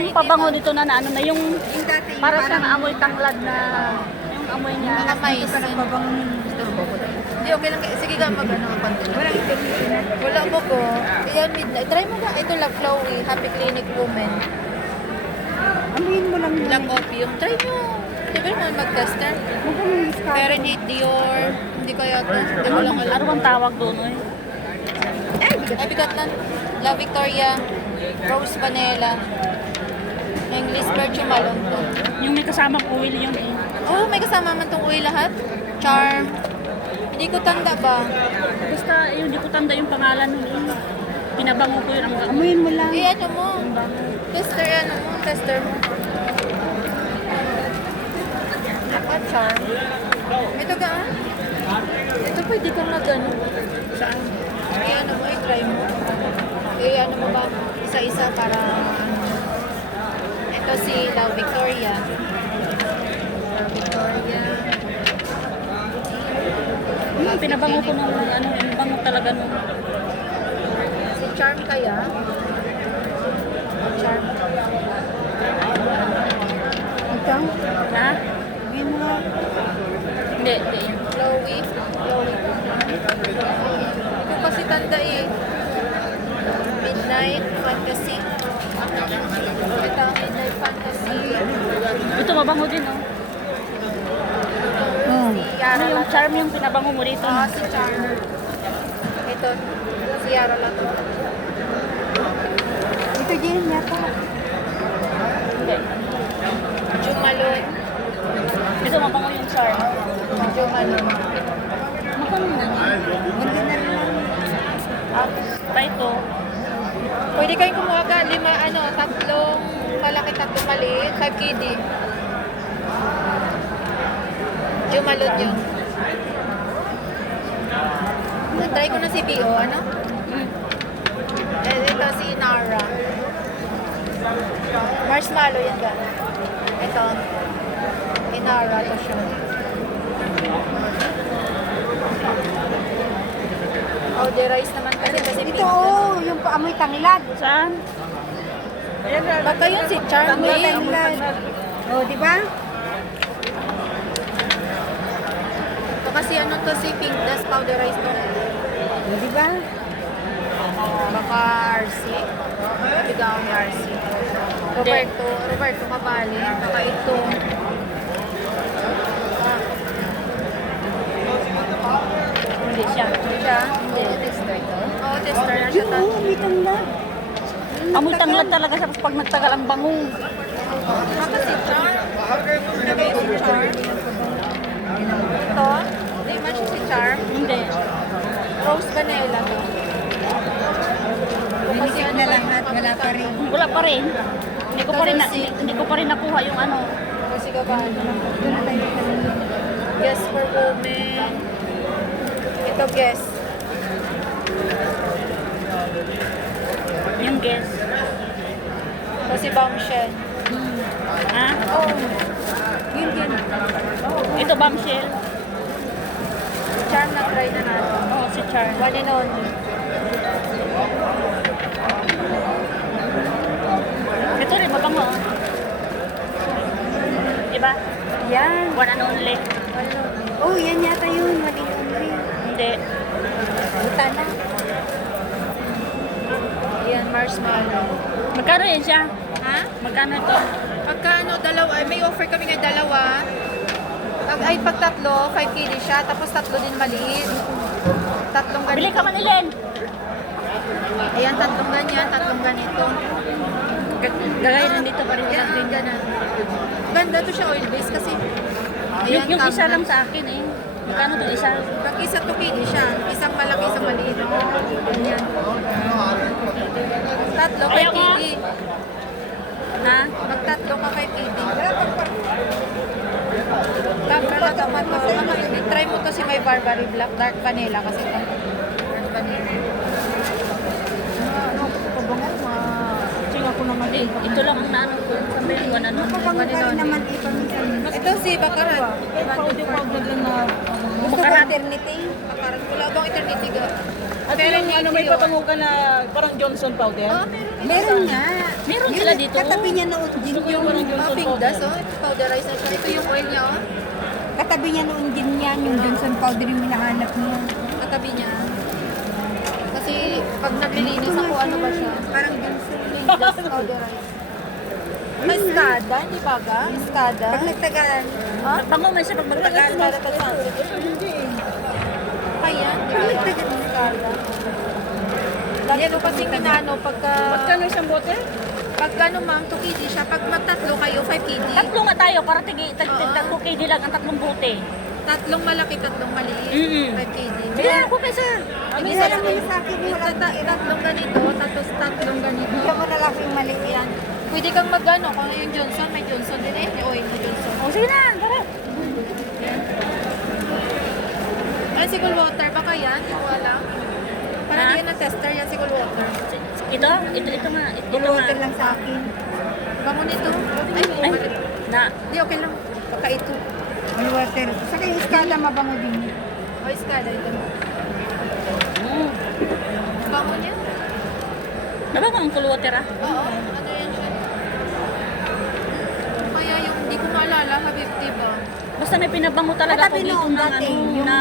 akong pabango dito na ano na yung Yung dati, yung para siyang amoy tanglad na yung amoy niya. Mga mais. Ito ka nagbabango ng gusto ko. Hindi, okay lang. Sige ka mag-ano. Walang internet na. Wala mo ko. Ayan, midnight. Try mo na. Ito lang, Chloe. Happy Clinic Woman. Amuyin mo lang Black yun. Opium. Try mo. Di ba naman mag-tester? Magkano yung discount? Fahrenheit, Dior. Hindi ko yata. Hindi ko lang alam. Ano bang tawag doon eh? Ay, bigat lang. La Victoria. Rose Vanilla. English Perfume Malone to. Yung may kasamang oil yung Oh, may kasama man tong uwi lahat. Charm. Hindi ko tanda ba? basta yun, hindi ko tanda yung pangalan nun eh. Pinabango ko yun ang Amuyin mo lang. Eh, ano mo? Tester, ano mo? Tester mo. Ako, charm. Ito ka, ah? Ito pwede kang mag-ano. saan? Eh, ano mo? I-try mo. Eh, ano mo ba? Isa-isa para, ito si La Victoria. La Victoria. Pinabango ko nung ano, yung bango talaga nung Si Charm kaya? Charm. Ito. ha? Amuyin mo lang. Hindi, hindi yun. Chloe. Chloe. Ito kasi tanda eh. Midnight Fantasy. Ito ang Midnight Fantasy. Ito mabango din oh. Si Yara Ano yung Lato. charm yung pinabango mo dito? Ah, si Charm. Ito. Si Yara Lato. Ito din yata. Hindi. Jumalon. Ito mabango yung charm. Jumalon. Makano na? Hindi na lang. Pa ito. Pwede kayong kumuha ka. Tatlong malaki, tatlong maliit. 5 KD. Jumalon yun. Try ko na si Bio, ano? Ito si Nara. Marshmallow yan ka. Ito. Inara to siya. Oh, the rice naman kasi Ito, pink. oh, yung paamoy tanglad. Saan? Baka yun si Charmy. Amoy tanglad. Oh, di ba? Ito kasi ano to si pink dust powder rice to. Oh, di ba? Baka RC. Bigawang RC. Roberto Mabali. Baka ito. Hindi siya. Siya? Hindi. Tester ito? Oo, tester na siya. Yung, oh, may tanglad. Amoy tanglad talaga siya pag nagtagal ang bango. Baka si Char. Lagay si Char. Ito? Hindi man siya si Char. Hindi. Rose vanilla to. Binisip na lahat, wala pa rin. Wala pa rin. Hindi ko pa rin nakuha yung ano. Kasi gabahan. Ito na tayo kanina. Guess for women. Ito guess. Yung guess. Ito si Bombshell. Ha? Oh. Yun din. Ito bombshell. Charm na try na natin. Oo, si Char. One and only. Ito rin, mabango. oh. Diba? Yan. One and only. Oh, yan yata yun. Mali-uli. Hindi. Buta na. Ayan, marshmallow. Magkano yan siya? Ha? Magkano ito? Pagka dalawa, may offer kami ng dalawa. Pag tatlo, 5 kg siya. Tapos tatlo din maliit. Tatlong Bili ganito. ka Manilin. Ayan, tatlong ganyan, tatlong ganito. Gagaya nandito pa rin. Ayan, din ganun. Ganda to siya oil base kasi. Ayan, Yung isa tablet. lang sa akin eh. Magkano itong isa? Pag isa 2 kg siya. Isang malaki, isang maliit. Ayan. Tatlo, 5 Ayaw kg. Ha? Magtatlo ka 5 kg. Tapos na tomato. Try mo to si may Barbary Black Dark Vanilla kasi ito. Dark Vanilla. Ano, pabango, Sige ako naman eh. Ito lang ang naano ko. Sabi yung one ano. Pabango pa rin naman ito minsan. Ito si Bakarat. Gusto ko Bakarat. eternity. Bakarat. Wala bang eternity ga? At Pero yung hindi may yun. pabango ka na parang Johnson powder. Oh, meron. Meron nga. Meron Yun, sila dito. Katabi niya noon din Gusto ko yung yung... parang Oh, Johnson pink powder. dust, oh. Powderize na siya. Ito yung oil niya, oh. Katabi niya noon din yan, yung Johnson powder yung hinahanap mo. Katabi niya. Kasi pag naglilinis ako, ano ba siya? Parang Johnson. Pink dust powderize. May Escada, hindi ba ga? Escada. Pag nagtagalan, Ha? Bango man siya pag magtagal. Escada to sunset. Kaya, di ba ga? Escada. Lagi ko kasi minano pagka... Magkano isang bote? Pag ano ma'am, 2 kg siya. Pag magtatlo kayo, 5 kg. Tatlo nga tayo para tatlo KD lang ang tatlong bote. Tatlong malaki, tatlong maliit. 5 kg. Kaya ako kaysa. Ibig Wala naman sabihin, sa akin, wala tatlong ganito, tapos tatlong ganito. bigyan mo na lang yung maliit. Yan. Pwede kang mag-ano, kung yung Johnson, may Johnson din eh. May oil na Johnson. O sige na, tara. Ay, sigol water, baka yan, hindi ko alam. Parang Ha? yan ang tester, yan sigol water. Ito nga. Ito Water nga. lang sa akin. Bango nito. Ay, Ay, balik. na. Hindi, okay lang. Baka ito. May water. Saka yung Escada mabango din. O, Escada, ito. Mm. Bango niya? Nabango ang cool water ah. Oo, ano yan siya. Kaya yung, hindi ko maalala, Habibti ba? Basta may pinabango talaga ako Katabi dito noon ng dati, ano, yung- na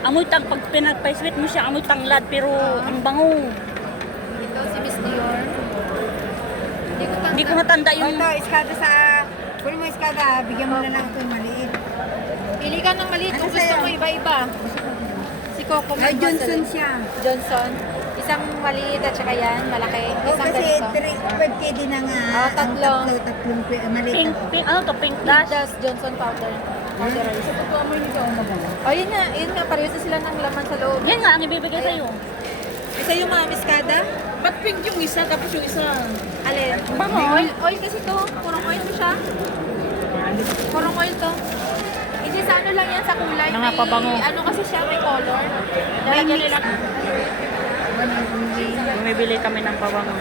amoy pag pinagpa-sweet mo siya, amoy tanglad, pero ang bango. Ito, si Miss Dior. Hindi ko tanda. Hindi ko natanda O yung... ito, Escada sa... Kunin mo Escada, bigyan mo na lang ito yung maliit. Pili ka ng maliit Ano kung gusto sa'yo? mo iba-iba. Si Coco Ay, may Johnson masarap. siya. Johnson. Isang maliit at saka yan, malaki. O Isang kasi ganito. 5 KD na nga. Oh, tatlo. Ang tatlong maliit. Pink, ano to, pink Pink dash. dust, Johnson powder. Powderized. Ito amoy nito ang mabango. Oh, yun nga, parehas na sila ng laman sa loob. Yan nga, ang ibibigay sa'yo. Isa yung mga miskada. Ba't pink yung isa tapos yung isa? Alin? Bango. Oil kasi to. Purong oil to siya. Purong oil to. Hindi sa ano lang yan sa kulay. Mga May, pabango. ano kasi siya, may color. May Lalagyan mix. nila. Bumibili kami ng pabango.